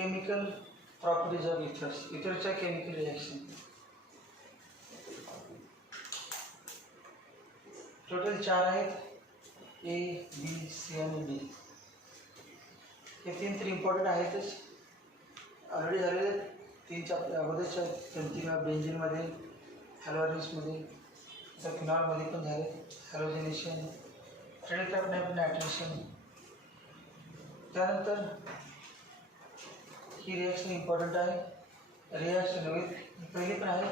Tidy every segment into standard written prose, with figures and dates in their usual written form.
Chemical properties of ethers, इथरच्या chemical reaction. Total 4 आहेत, A B C आणि डी. हे 3 तर इम्पॉर्टंट आहेतच, ऑलरेडी झालेले 3च्या अगोदरच्या 3 बेंझिनमध्ये, हॅलोजन्समध्ये, आता फिनॉलमध्ये पण झाले. Halogenation, tradecraft nitration. त्यानंतर ही रिॲक्शन इम्पॉर्टंट आहे. रिॲक्शन विथ पहिली पण आहे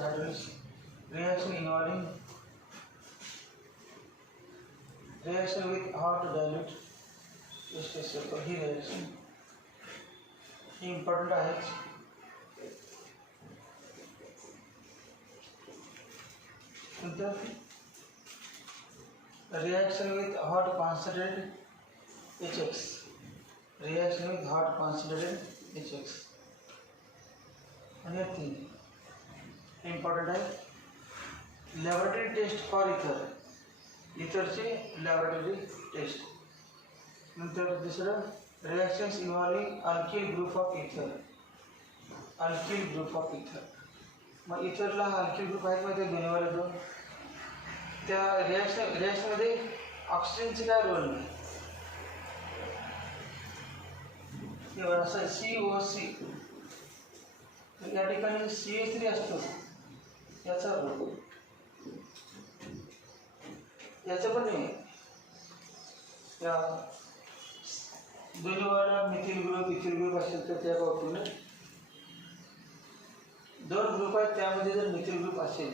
hydrolysis. Reaction involving reaction with hot dilute एस्टेसुपर. ही रिॲक्शन ही इम्पॉर्टंट आहेच. नंतर reaction with hot concentrated HX. Reaction with hot concentrated HX. आणि 3 इम्पॉर्टंट आहे. लॅबोरेटरी टेस्ट फॉर इथर, इथरचे लॅबोरेटरी टेस्ट. नंतर दुसरं reactions involving alkyl group of ether, alkyl group of ether. मग इथरला अल्किल ग्रुप आहेत माहिती आहे, दोन्हीवाले 2. त्या रिॲक्शनमध्ये ऑक्सिजनचे काय रोल नाही. असं COC, या ठिकाणी CH3 असतो, याचा रोल याचं पण नाही. त्या दोन्हीवाला मिथिल ग्रुप इथिल ग्रुप असेल तर त्या बाबतीने 2 ग्रुप आहेत, त्यामध्ये जर मिथिल ग्रुप असेल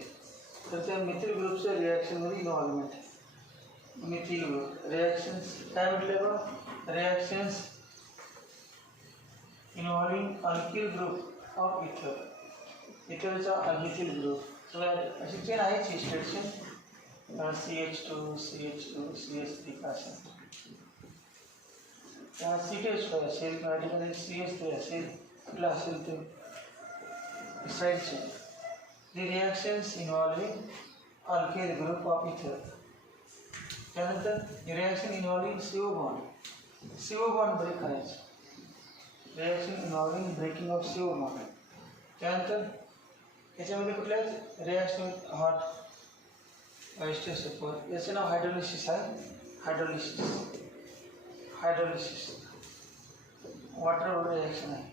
तर त्या मिथिल ग्रुपच्या रिॲक्शनमध्ये इन्व्हॉल्वमेंट. मिथिल ग्रुप रिॲक्शन्स काय म्हटलं बघ, reactions involving alkyl group of ether, इथरचा अल्किल ग्रुप. अशी चेन आहे सिस्टर CH2 CH2 CH3 का असेल, त्या CH2 असेल किंवा ठिकाणी CH3 असेल, कुठला असेल ते side chain. The reactions involving alkyl group of ether. त्यानंतर reaction involving CO bond, CO bond break करायचं. Reaction involving breaking of CO bond. त्यानंतर याच्यामध्ये कुठल्या रिॲक्शन हॉट एस्टेसुपर, याचं नाव हायड्रोलिसिस आहे. हायड्रोलिसिस, हायड्रोलिसिस वॉटर रिॲक्शन आहे.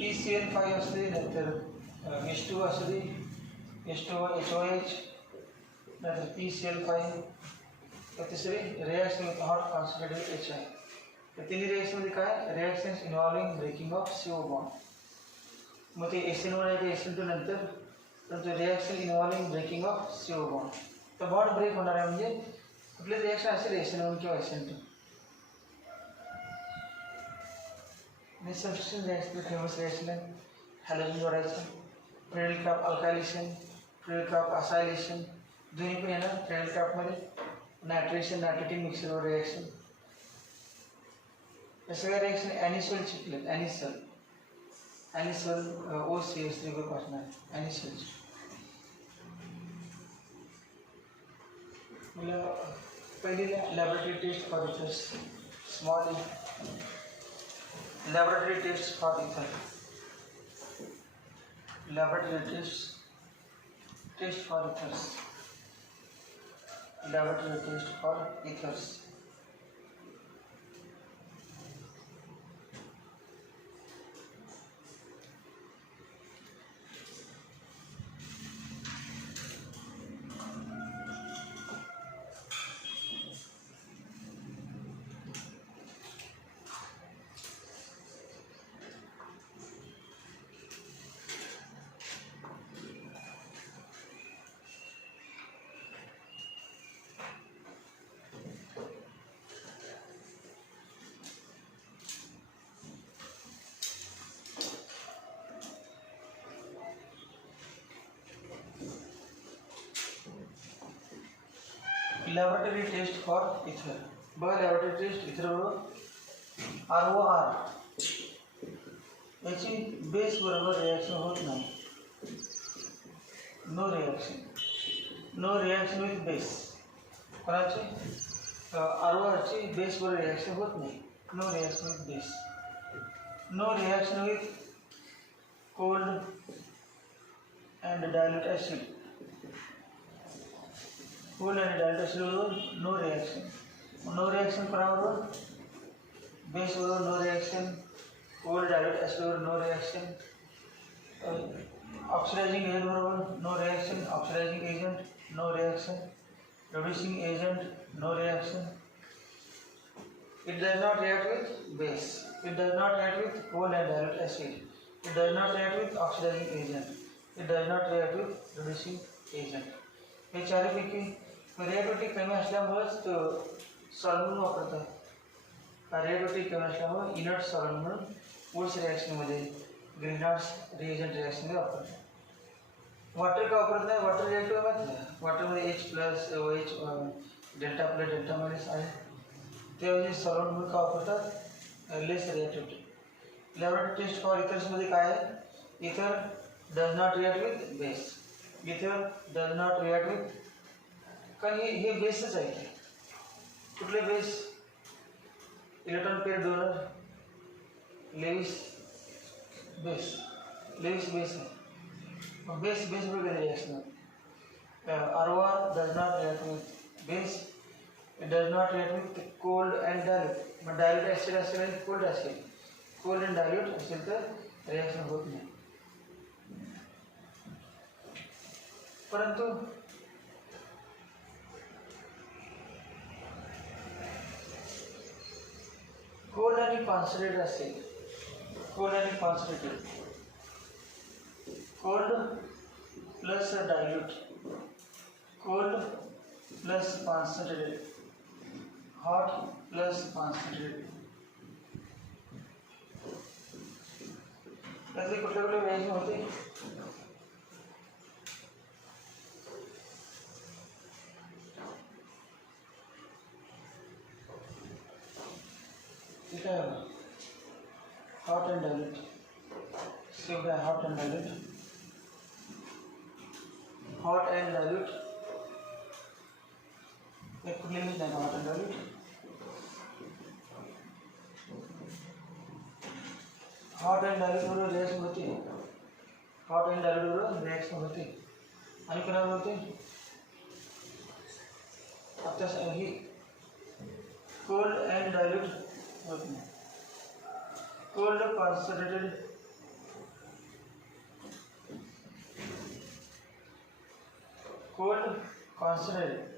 PCl5 असू दे, नंतर H2 असू दे, H2HOH, नंतर PCl5. तर तिसरी reaction with hot concentrated H आहे. तर 3 रिॲक्शनमध्ये काय, reactions involving breaking of CO bond. मग ते SN1 आहे ते SN2 नंतर, परंतु reaction involving breaking of CO bond. तर बॉन्ड ब्रेक होणार आहे म्हणजे कुठले रिॲक्शन असेल SN1 किंवा SN2. आणि सबस्टिट्यूशन रिॲक्शन फेमस रिॲक्शन आहे. हॅलोजन जोडायचं, फ्रेडल-क्राफ्ट अल्कायलेशन, फ्रेडल-क्राफ्ट असायलेशन, दोन्ही पण येणार. फ्रेडल-क्राफ्टमध्ये नायट्रेशन नायट्रेटिंग मिक्सरवर रिॲक्शन. या सगळ्या रिॲक्शन ॲनिसोल शिकले. ॲनिसोल OCH3 ग्रुप असणार, ॲनिसोल. मला पहिली laboratory test for ethers, small laboratory test for ether. Laboratory test for ethers, laboratory test for ethers. Laboratory test for ether. बघा लॅबोरेटरी टेस्ट इथर बरोबर ROR, याची बेस बरोबर रिॲक्शन होत नाही. No reaction with base. कोणाचे आरओआरची बेसवर reaction होत नाही. No reaction with base. No reaction with cold and dilute acid. Cold and dilute acid बरोबर नो रिॲक्शन. नो रिॲक्शन कोणाबरोबर? बेस बरोबर no reaction. Cold dilute acid बरोबर नो रिॲक्शन. ऑक्सिडायझिंग एजंट बरोबर no reaction. Oxidising agent no reaction. reducing agent no reaction. It does not react with base. It does not react with cold and dilute acid. It does not react with oxidizing agent. It does not react with reducing agent. हे चारपैकी रिॲक्टिव्हिटी कमी असल्यामुळेच तो सॉल्व्हंट म्हणून वापरतात. Reactivity कमी असल्यामुळे inert solvent म्हणून वुड्स रिॲक्शनमध्ये ग्रीनहाउस रिएजंट रिॲक्शनमध्ये वापरतात. वाटर का वापरत नाही? वॉटर रिॲक्टिव्ह माहिती आहे. वॉटरमध्ये H plus OH delta plus delta minus आहे. त्याऐवजी सॉल्व्हंट म्हणून का वापरतात? Less reactivity. Laboratory test for इथर्समध्ये काय आहे? Ether does not react with base. Ether does not react with, कारण हे बेसच आहे की. कुठले base? Electron pair donor Lewis base. Lewis base आहे. बेस बरोबर reaction. ROR does not react with base. It does not react with cold and dilute. Mug dilute acid असेल आणि कोल्ड असेल, कोल्ड अँड डायल्यूट असेल तर रिॲक्शन होत नाही. परंतु कोल्ड आणि कॉन्सन्ट्रेटेड असेल, कोल्ड आणि concentrated, cold plus dilute, cold plus concentrated, hot plus concentrated, त्यातले कुठले कुठले रिॲक्शन होते? ठीक आहे. Hot and dilute. Save by hot and dilute. Hot and dilute एक लिमिट नाही. Hot and dilute. Hot and dilute बरोबर रिॲक्शन होते. हॉट अँड डायल्यूट बरोबर रिॲक्शन होते. आणि कोणाबरोबर होते? आता ही कोल्ड अँड डायल्यूट होत नाही. कोल्ड कॉन्सन्ट्रेटेड, कोल्ड कॉन्सन्ट्रेटेड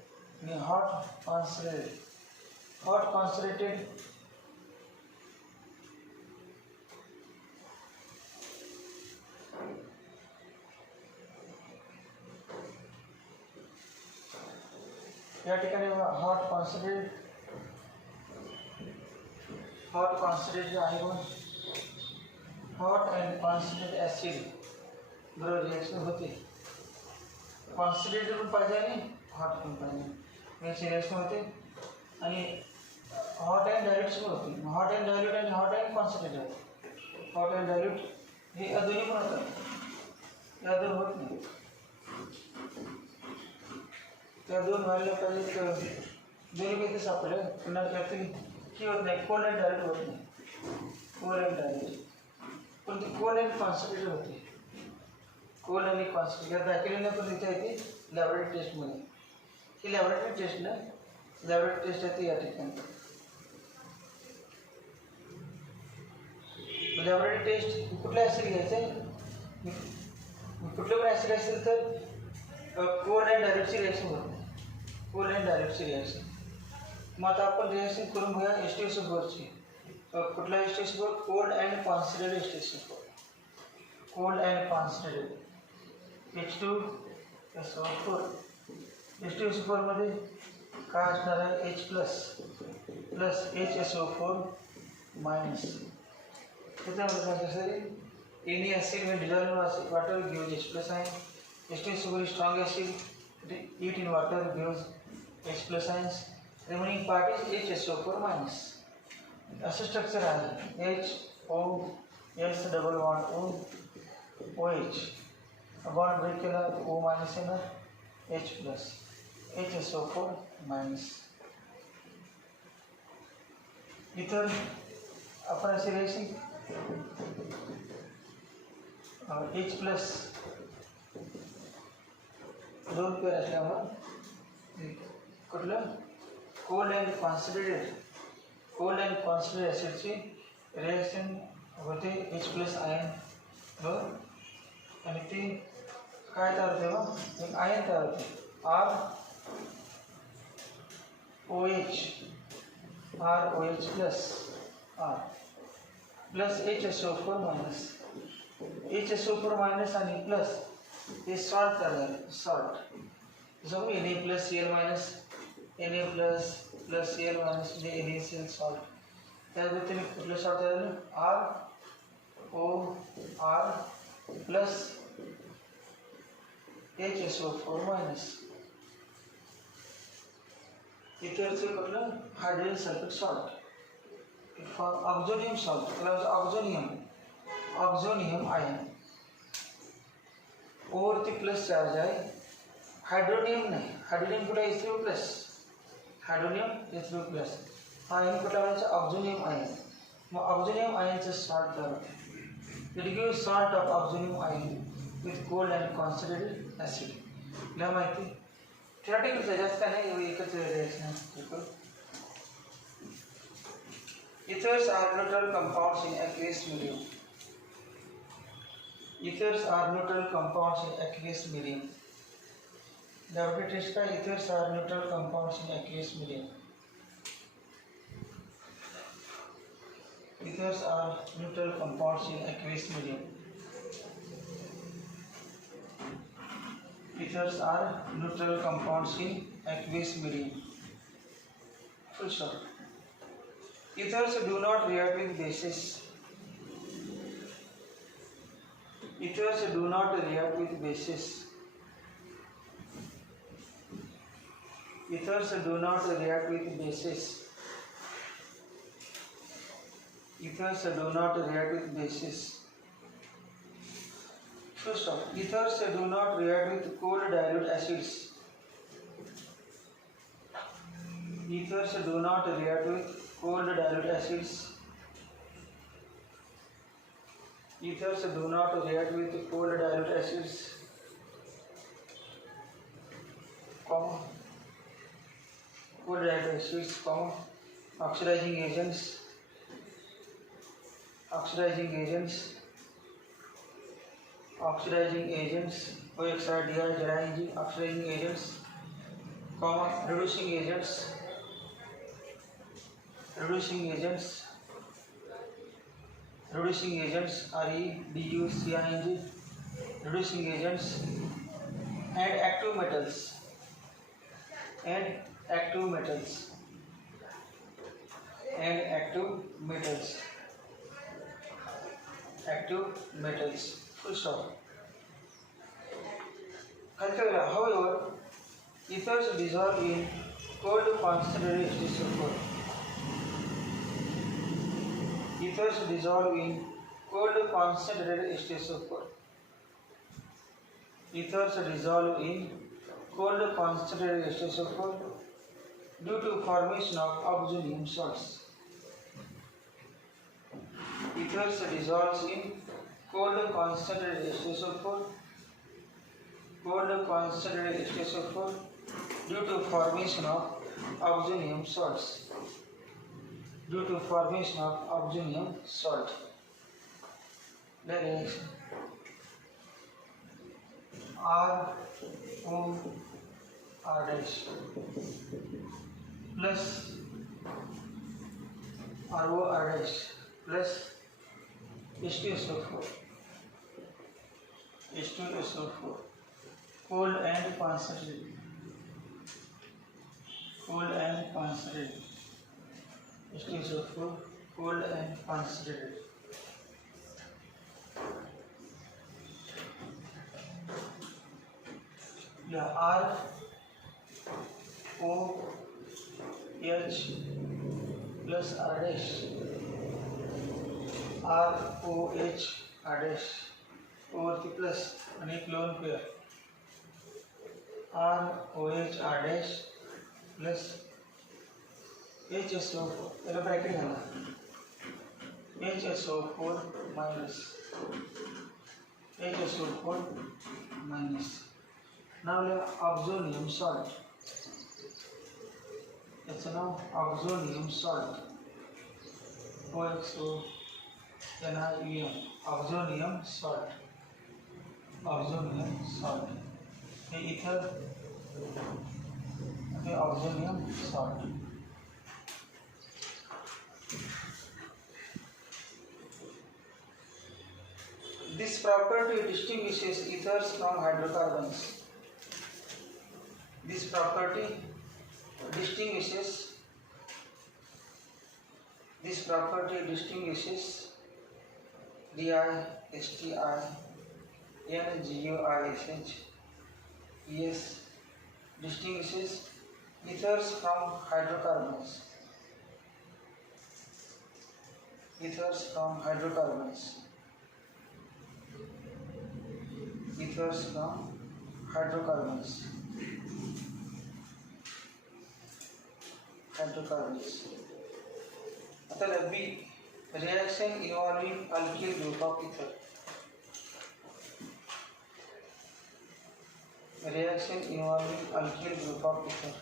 आणि हॉट कॉन्सन्ट्रेटेड. हॉट कॉन्सन्ट्रेटेड या ठिकाणी हॉट कॉन्सन्ट्रेटेड, हॉट कॉन्सन्ट्रेटेड आहे पण हॉट अँड कॉन्सन्ट्रेटेड ॲसिड बरोबर रिॲक्शन होते. कॉन्सन्ट्रेटेड पण पाहिजे आणि हॉट पण पाहिजे याची रिॲक्शन होते. आणि हॉट अँड डायल्यूट पण होते. हॉट अँड डायल्यूट आणि hot and concentrated, hot and dilute हे या दोन्ही पण होतात. या दोन होत नाही. त्या दोन व्हायला पाहिजे तर दोन्ही पैकी सापडलं. पुन्हा त्यातली ही होत नाही. कोल्ड अँड डायल्यूट होत नाही. कोल्ड अँड डायल्यूट पण ती कोल्ड अँड कॉन्सन्ट्रेटेड होते. कोल्ड आणि कॉन्सन्ट्रेटेड दाखवले नाही पण इथे येते लॅबोरेटरी टेस्टमध्ये. ही लॅबोरेटरी टेस्ट ना, लॅबोरेटरी टेस्ट आहे ती या ठिकाणी. लॅबोरेटरी टेस्ट कुठले ॲसिड घ्यायचे? कुठले पण ॲसिड असेल तर कोल्ड अँड डायल्यूटची रिॲक्शन होत नाही. कोल्ड अँड डायल्यूटची रिॲक्शन. मग आता आपण रिॲक्शन करून घेऊया H2SO4ची. कुठला H2SO4? Cold and concentrated H2SO4. Cold and concentrated H2SO4. H2SO4 मध्ये काय असणार आहे? H plus plus HSO4 minus. त्याच्यामध्ये काय असेल? Any acid when dissolved in water gives H plus ion. H2SO4 is strong acid. Heat in water gives H plus ions. Remaining part is HSO4 minus. असं structure आहे. HOS double bond OH. Bond break केला O minus येणार H plus HSO4 minus. Ether आपण असे लिहायचे H plus दोन pair असल्यामुळे कुठलं कोल्ड अँड कॉन्सन्ट्रेटेड ॲसिडची रिॲक्शन होते H प्लस आयन बरोबर आणि ती काय तयार होते मग एक आयन तयार होते ROH plus R plus HSO4 minus HSO4 minus आणि प्लस हे सॉल्ट तयार झाले सॉल्ट जसं Na plus Cl minus Na plus plus Cl minus म्हणजे NaCl सॉल्ट त्या पद्धतीने कुठलं सॉल्ट तयार झालं ROR प्लस HSO4 मायनस इथरचं कुठलं हायड्रोजन सल्फेट सॉल्ट ऑक्झोनियम सॉल्ट त्याला ऑक्झोनियम आयन ओवरती प्लस चार्ज आहे हायड्रोनियम नाही हायड्रोनियम कुठे H3O plus hydronium H3O plus हा आयन कुठला म्हणायचा ऑक्झोनियम आयन मग ऑक्झोनियम आयनचं सॉल्ट तयार होते it give salt of oxonium ion with cold and concentrated acid या माहिती थिओरिटिकल जास्त काय नाही एकच reaction Ethers are neutral compounds in aqueous medium. Ethers are neutral compounds in aqueous medium. Laboratory test का ethers are neutral compounds in aqueous medium. Ethers are neutral compounds in aqueous medium. Ethers are neutral compounds in aqueous medium. Full stop. Ethers do not react with bases. Ethers do not react with bases. Ethers do not react with bases. Ethers do not react with bases. First off, ethers do not react with cold dilute acids. Ethers do not react with cold dilute acids. Ethers do not react with cold dilute acids, cold dilute acids, oxidizing agents, OXR, DR, Jera, oxidizing agents, reducing agents, RE, DU, CING, reducing agents, and active metals, full stop. However, ethers dissolve in cold concentrated HCl4. Ethers dissolve in cold concentrated HCl4. Ethers dissolve in cold concentrated HCl4 due to formation of oxonium salts. Ethers dissolves in cold concentrated HCl4 due to formation of oxonium salts. The reaction ROR dash plus ROR dash plus H2SO4 cold and concentrated H2SO4 cold and concentrated. ROH plus R dash over the plus and a lone pair ROH R dash plus HSO4 त्याला ब्रॅकेट घाला HSO4 minus HSO4 minus. Now oxonium salt. It's now oxonium salt. OXO-NiUM. Oxonium salt. Oxonium salt. The ether. Okay, oxonium salt. This property distinguishes ethers from hydrocarbons. This property distinguishes DI, STI, NGUISH, ES distinguishes ethers from hydrocarbons. Ethers from hydrocarbons. Ethers from hydrocarbons. Hydrocarbons. आता B reaction involving alkyl group of ether. Reaction involving alkyl group of ether.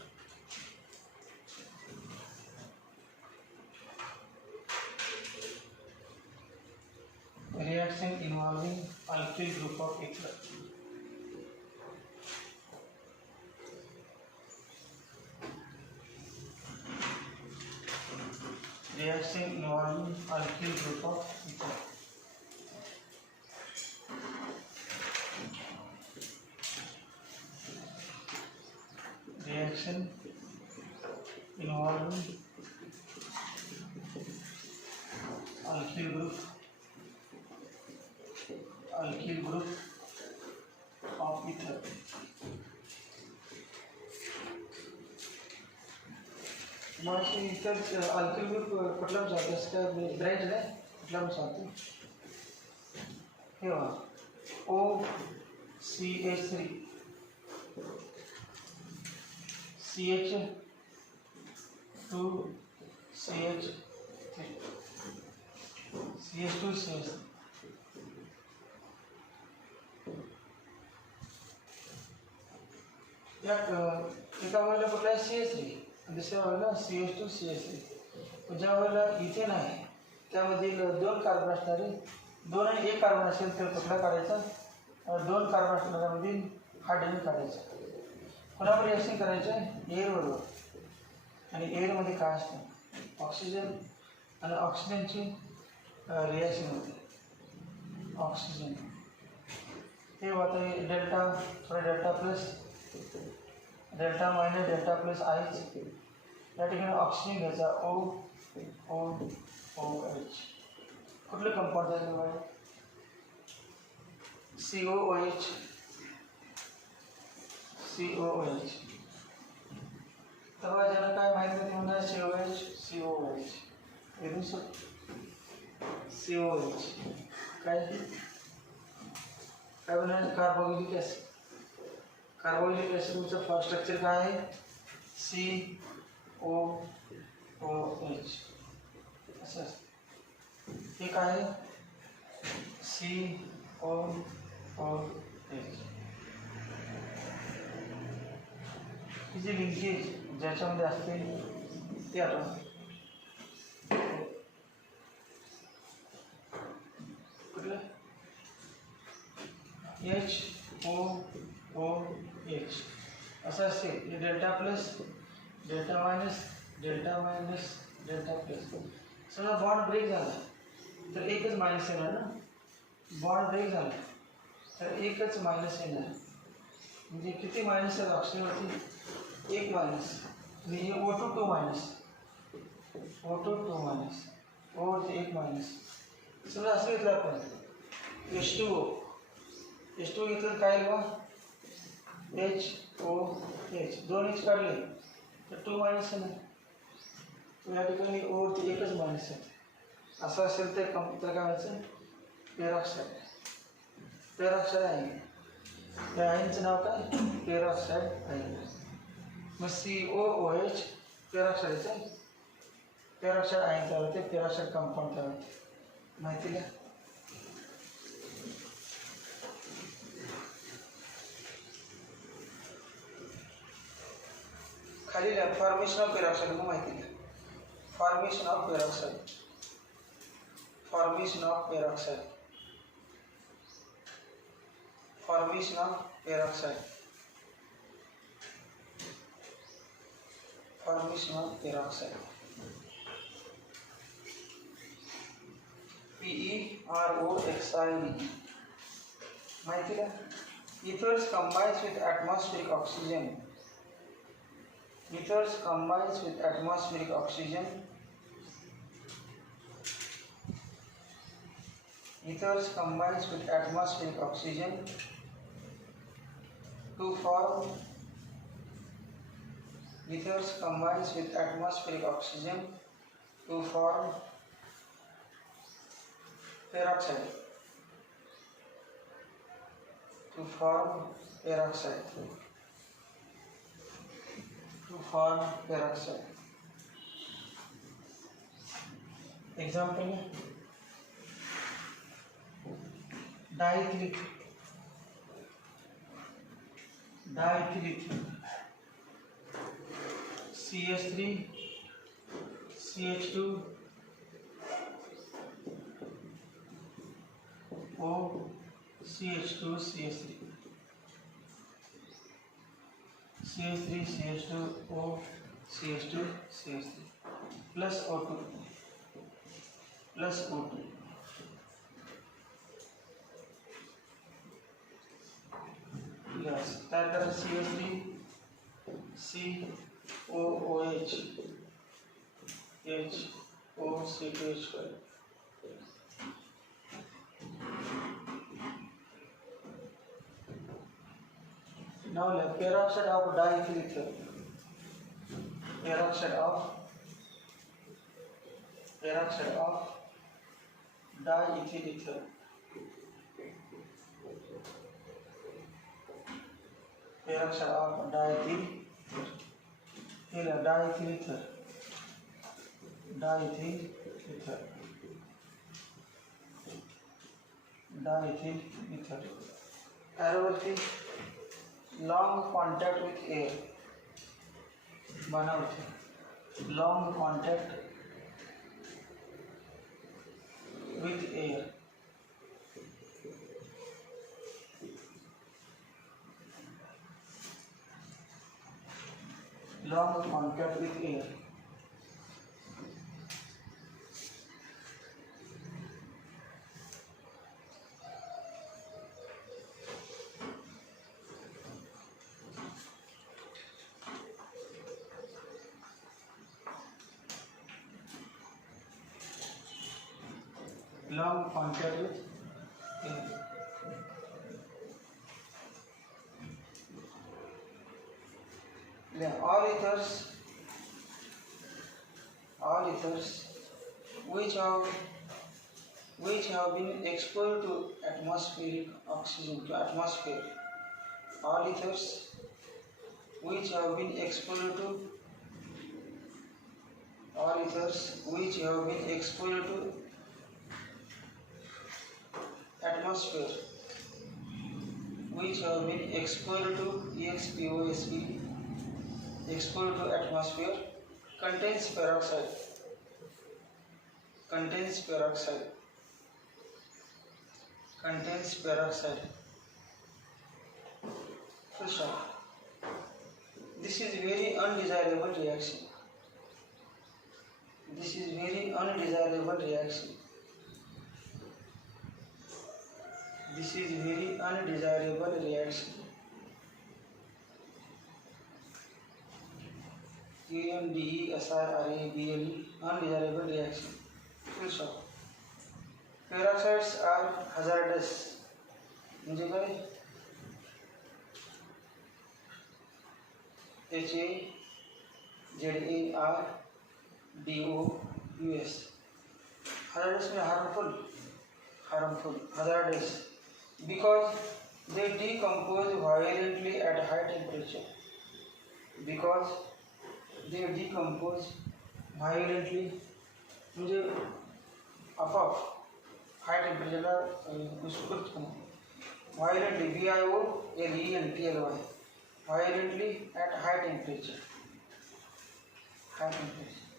Reaction involving alkyl group of ether. Reaction involving alkyl group of ether. Reaction involving alkyl group of ether. माशी इतर alkyl group कुठला चालतो असं काय ब्रँच नाही कुठला चालतो हे बघा OCH3 CH2CH3 CH2CH3 या एका वेळेला कुठला CH3 दुसऱ्या वेळेला CH2CH3 ज्या वेळेला इथेन आहे त्यामधील 2 कार्बन असणारे 2 आणि 1 कार्बन असेल तर कुठला काढायचा 2 कार्बन असणाऱ्यामधील हायड्रोजन काढायचा कोणावर रिएक्शन करायचं एअर बरोबर आणि एअरमध्ये काय असतं ऑक्सिजन आणि ऑक्सिजनची रिएक्शन होते ऑक्सिजन हे होतं डेल्टा थोडं delta plus delta minus delta plus आयच या ठिकाणी ऑक्सिजन घ्यायचा OH कुठलं कंपाऊंड जायचं बघा COOH तेव्हा ज्यांना काय माहिती होती म्हणा COH COH काय म्हणा कार्बोक्सिलिक ॲसिड कार्बोक्सिलिक ॲसिडचं फर्स्ट स्ट्रक्चर काय आहे COOH असं हे काय आहे COOH ही जी लिंकेज ज्याच्यामध्ये असते ते आता कुठलं HOOH असं असेल हे delta plus delta minus delta minus delta plus सगळा बॉन्ड ब्रेक झाला तर एकच मायनस येणार ना बॉन्ड ब्रेक झाला तर एकच मायनस येणार म्हणजे किती मायनस आहेत ऑक्सिजनवरती 1 मायनस आणि हे O2 मायनस ओवरती 1 मायनस सगळं असं घेतलं आपण H2O घेतलं काय बघा HOH 2 H काढले तर 2 मायनस आहे ना या ठिकाणी ओवरती एकच मायनस आहे असं असेल तर काय व्हायचं पेरॉक्साईड आहे त्या आयनचं नाव काय पेरॉक्साईड आहे मग COOH पेरॉक्साईडचं पेरॉक्साइड आयन तयार होते, पेरॉक्साइड कंपाऊंड तयार होते. माहिती का? खाली फॉर्मेशन ऑफ पेरॉक्साइड को माहिती का? Formation of peroxide, formation of peroxide, formation of peroxide, formation of peroxide. PEROXID. माहिती का? Ethers combines with atmospheric oxygen. Ethers combines with atmospheric oxygen. Ethers combines with atmospheric oxygen to form. Ethers combines with atmospheric oxygen to form peroxide. To form peroxide. To form peroxide. Example: diethylene, diethylene, CH3, CH2, O, CH2, CH3, CH3, CH2, O, CH2, CH3, plus O2, plus O2. Yes, that is CH3, COOH, H, O, C2H5. Now let peroxide of diethyl ether, peroxide of diethyl ether, peroxide of diethyl ether, diethyl ether, diethyl ether, diethyl ether. Aromatic long contact with air बना होते, long contact with air, long contact with air. Long contact with air. Then all ethers which have been exposed to atmospheric oxygen, to atmosphere, all ethers which have been exposed to, all ethers which have been exposed to atmosphere, which have been exposed to EXPOSP, exposed to atmosphere, contains peroxide, contains peroxide, contains peroxide. Full stop. This is very undesirable reaction. This is very undesirable reaction. This is very undesirable reaction. UNDESRABLE, undesirable reaction. Full stop. Peroxides are hazardous. मुझे करें HAZARDOUS. Hazardous means harmful, hazardous, because they decompose violently at high temperature. Because they decompose violently म्हणजे आपोआप हाय टेम्परेचरला विस्कृत होणं. Violently VIOLENTLY violently at high temperature. High temperature